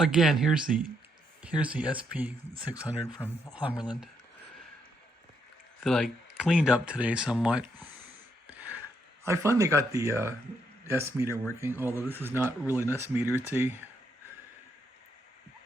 Again, here's the SP-600 from Hammarlund that I cleaned up today somewhat. I finally got the S meter working, although this is not really an S meter, it's a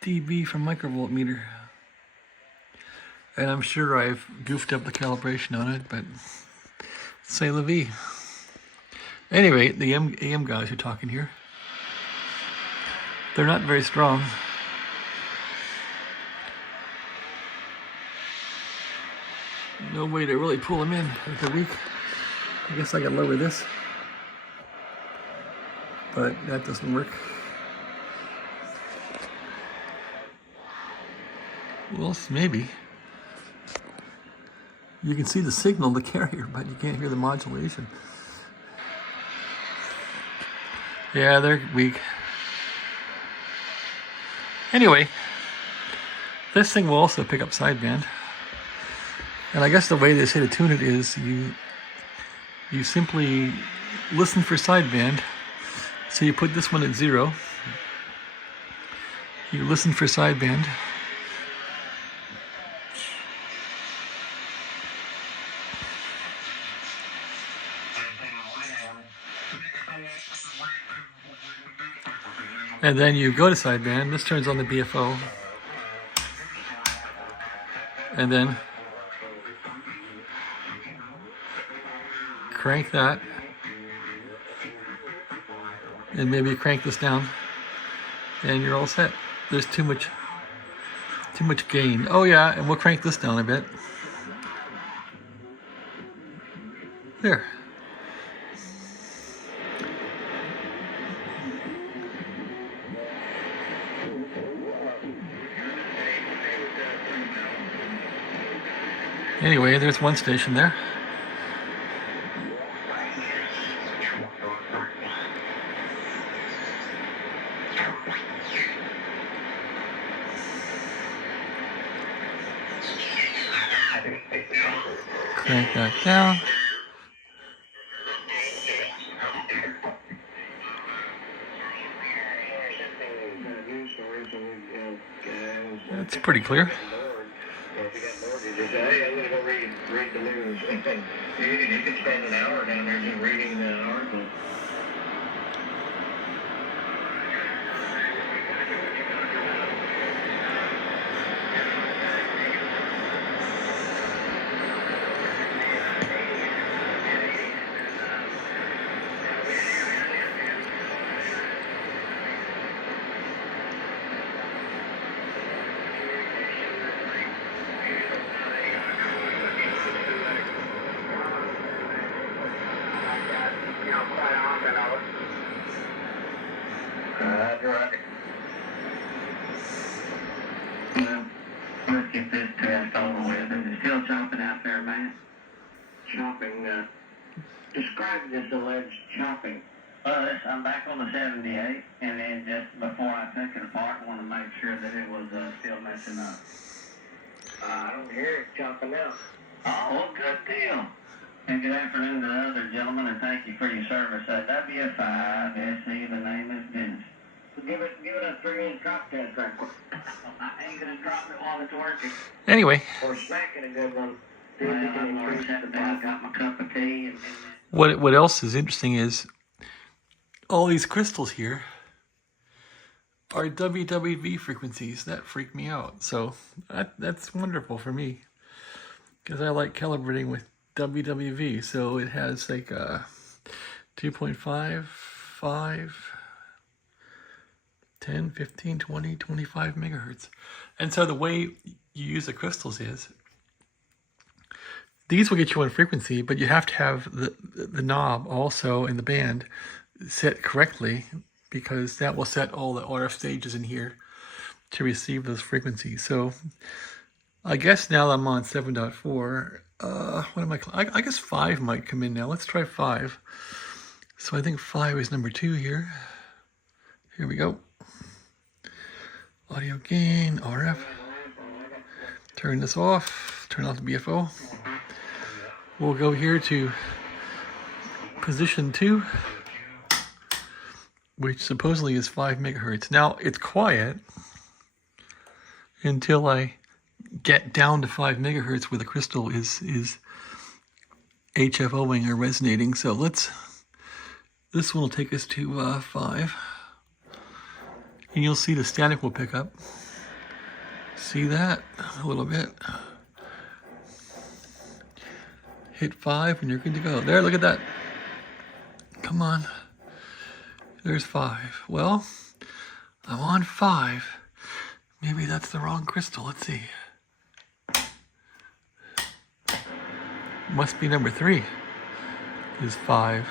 dB from microvolt meter. And I'm sure I've goofed up the calibration on it, but c'est la vie. Anyway, the AM guys are talking here. They're not very strong. No way to really pull them in with the weak. I guess I can lower this, but that doesn't work. Well, maybe. You can see the signal, the carrier, but you can't hear the modulation. Yeah, they're weak. Anyway, this thing will also pick up sideband. And I guess the way they say to tune it is you simply listen for sideband. So you put this one at 0. You listen for sideband. And then you go to sideband. This turns on the BFO. And then crank that. And maybe crank this down. And you're all set. There's too much gain. Oh yeah, and we'll crank this down a bit. There. Anyway, there's one station there. Crank that down. That's pretty clear. Hey, I'm going to go read the news. You can spend an hour down there just reading the article. Right. Well, let's get this test over with. Is it still chopping out there, man? Chopping, describe this alleged chopping. I'm back on the 78, and then just before I took it apart, I want to make sure that it was still messing up. I don't hear it chopping out. Oh, well, good deal. And good afternoon to the other gentlemen, and thank you for your service. WWV, SC, the name is business. Give it a 3-inch drop test right quick. I ain't gonna drop it while it's working. Anyway. Or smacking a good one. I'm already sitting down, got my cup of tea. And What else is interesting is all these crystals here are WWV frequencies. That freaked me out. So that's wonderful for me because I like calibrating with WWV. So it has like 2.5, 5, 10, 15, 20, 25 megahertz. And so the way you use the crystals is, these will get you on frequency, but you have to have the knob also in the band set correctly, because that will set all the RF stages in here to receive those frequencies. So I guess now I'm on 7.4. What am I guess 5 might come in now. Let's try 5. So I think 5 is number 2 here. Here we go. Audio gain, RF. Turn this off. Turn off the BFO. We'll go here to position 2. which supposedly is 5 megahertz. Now, it's quiet until I get down to 5 megahertz where the crystal is HFOing or resonating. So this one will take us to 5. And you'll see the static will pick up. See that? A little bit. Hit 5 and you're good to go. There, look at that. Come on. There's 5. Well, I'm on 5. Maybe that's the wrong crystal. Let's see. Must be number 3 is 5.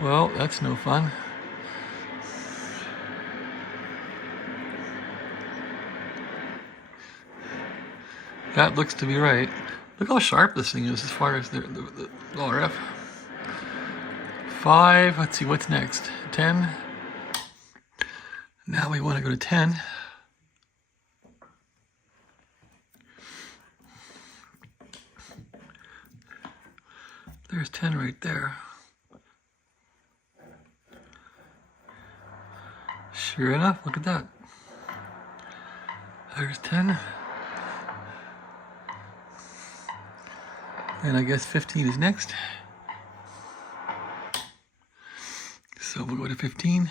Well, that's no fun. That looks to be right. Look how sharp this thing is as far as the RF. 5, let's see, what's next? 10. Now we want to go to 10. There's 10 right there. Sure enough, look at that. There's 10. And I guess 15 is next. So we'll go to 15.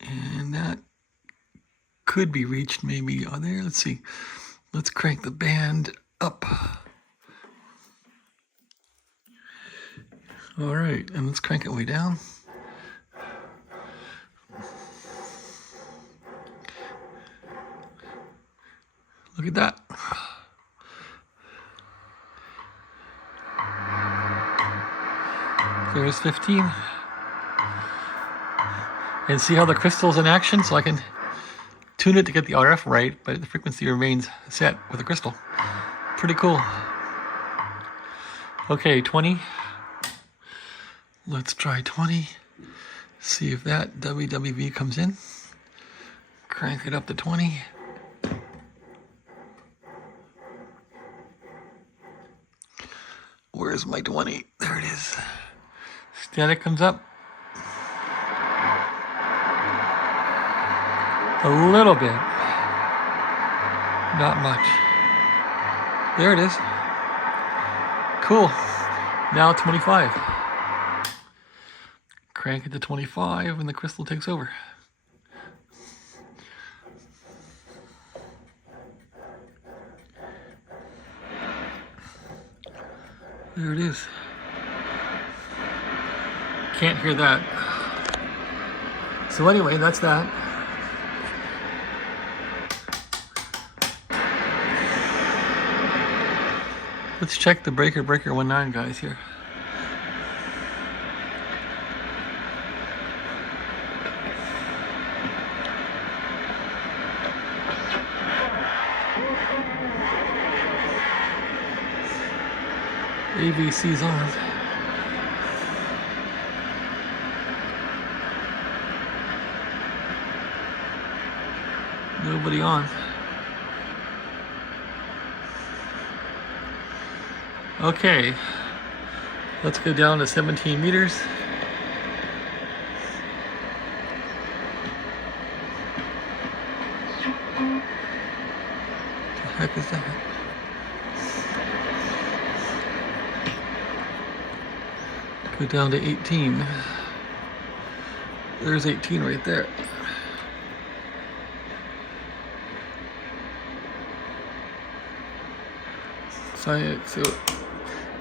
And that could be reached maybe on there. Let's see. Let's crank the band up. All right, and let's crank it way down. Look at that. There's 15. And see how the crystal's in action? So I can tune it to get the RF right, but the frequency remains set with the crystal. Pretty cool. Okay, 20. Let's try 20. See if that WWV comes in. Crank it up to 20. Where's my 20? There it is. Static comes up. A little bit. Not much. There it is. Cool. Now 25. Crank it to 25 and the crystal takes over. There it is. Can't hear that. So anyway, that's that. Let's check the breaker 19 guys here. AVC's on. Nobody on. Okay, let's go down to 17 meters. What the heck is that? Go down to 18. There's 18 right there. So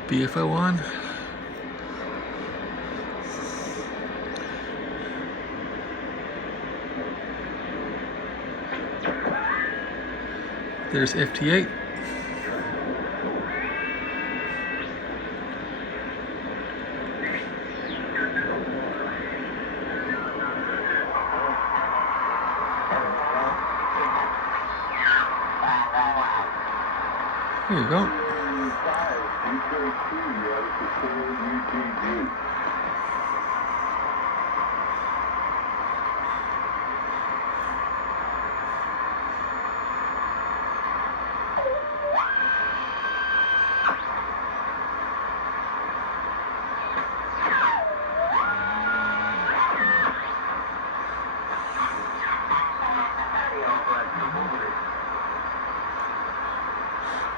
BFO on. There's FT8. There you go.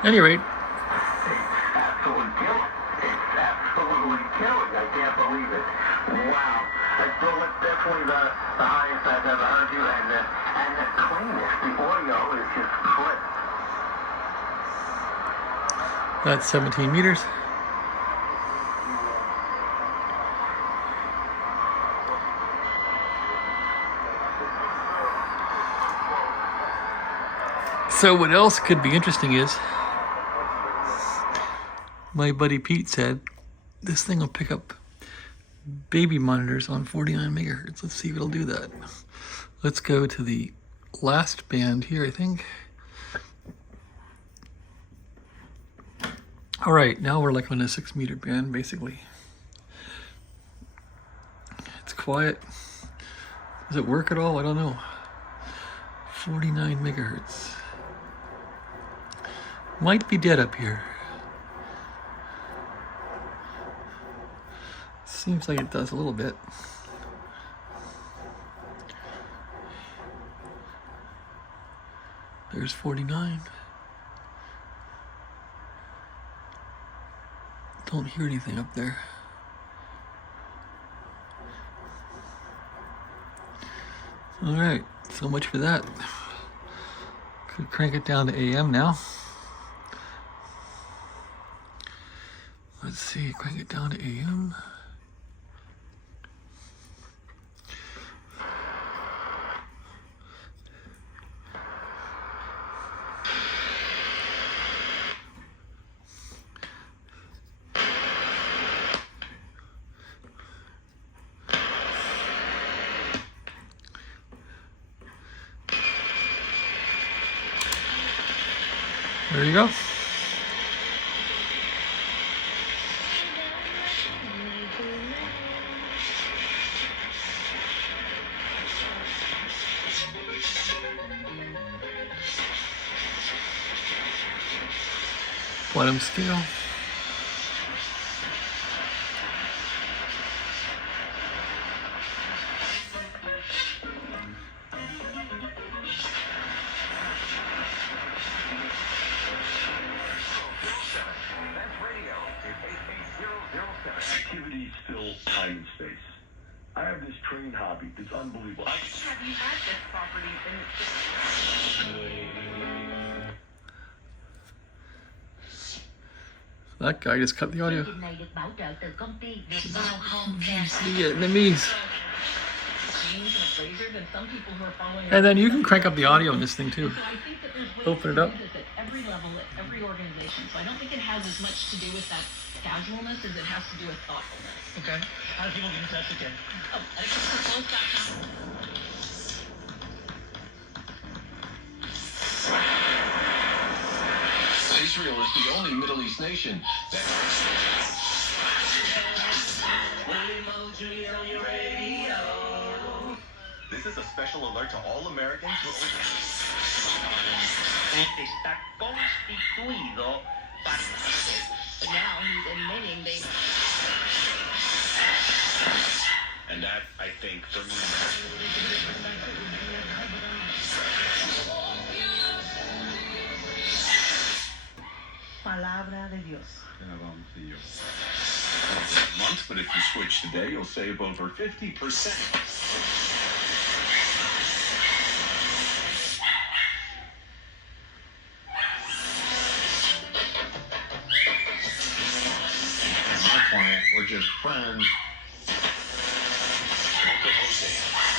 Any rate, Absolutely killing. It's absolutely killing. I can't believe it. Wow. So it's definitely the highest I've ever heard you, and the cleanest. The audio is just crisp. that's 17 meters. So what else could be interesting is, my buddy Pete said, this thing will pick up baby monitors on 49 megahertz. Let's see if it'll do that. Let's go to the last band here, I think. All right, now we're like on a 6 meter band, basically. It's quiet. Does it work at all? I don't know. 49 megahertz. Might be dead up here. Seems like it does a little bit. There's 49. Don't hear anything up there. All right, so much for that. Could crank it down to AM now. Let's see, crank it down to AM. There you go. Bottom scale. Activity still time and space. I have this train hobby that's unbelievable. Have you had this property That guy just cut the audio. này được bảo trợ từ công ty WWV. Vietnamese. And then you can crank up the audio in this thing too. Open it up. At every level, at every organization. So I don't think it has as much to do with that casualness as it has to do with thoughtfulness. Okay. How do people get test again? Oh, I just close.com. Israel is the only Middle East nation that... This is a special alert to all Americans. Está constituido para... Now he's admitting they... And that, I think, for me... Palabra de Dios. Months, but if you switch today, you'll save over 50%. My client, we're just friends. Uncle Jose.